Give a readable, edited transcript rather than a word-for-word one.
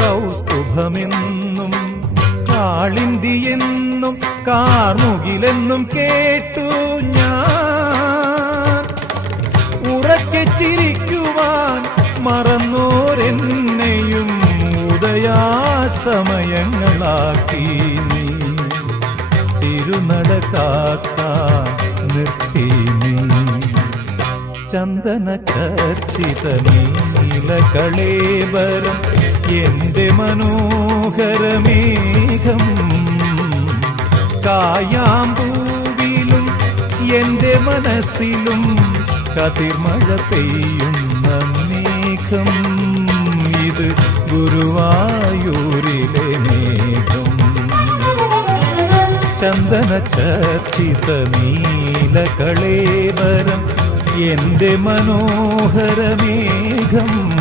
കൗസ്തുഭമെന്നും കാളിന്തിയെന്നും കാർമുകിലെന്നും കേട്ടു ഞാൻ. ഉറക്കെ ചിരിക്കുവാൻ മറന്നോരെന്നെയും ഉദയാസ്തമയങ്ങളാക്കി നീ. തിരുനട കാക്കാൻ നിർത്തി നീ. ചന്ദന ചർച്ചിത നീലകളേബരം എന്റെ മനോഹരമേഘം. കായാമ്പൂവിലും എന്റെ മനസ്സിലും കതിർമഴ പെയ്യുന്ന മേഘം. ഇത് ഗുരുവായൂരിലെ മേഘം. ചന്ദന ചർച്ചിത നീലകളേബരം എന്റെ മനോഹരമേഘം.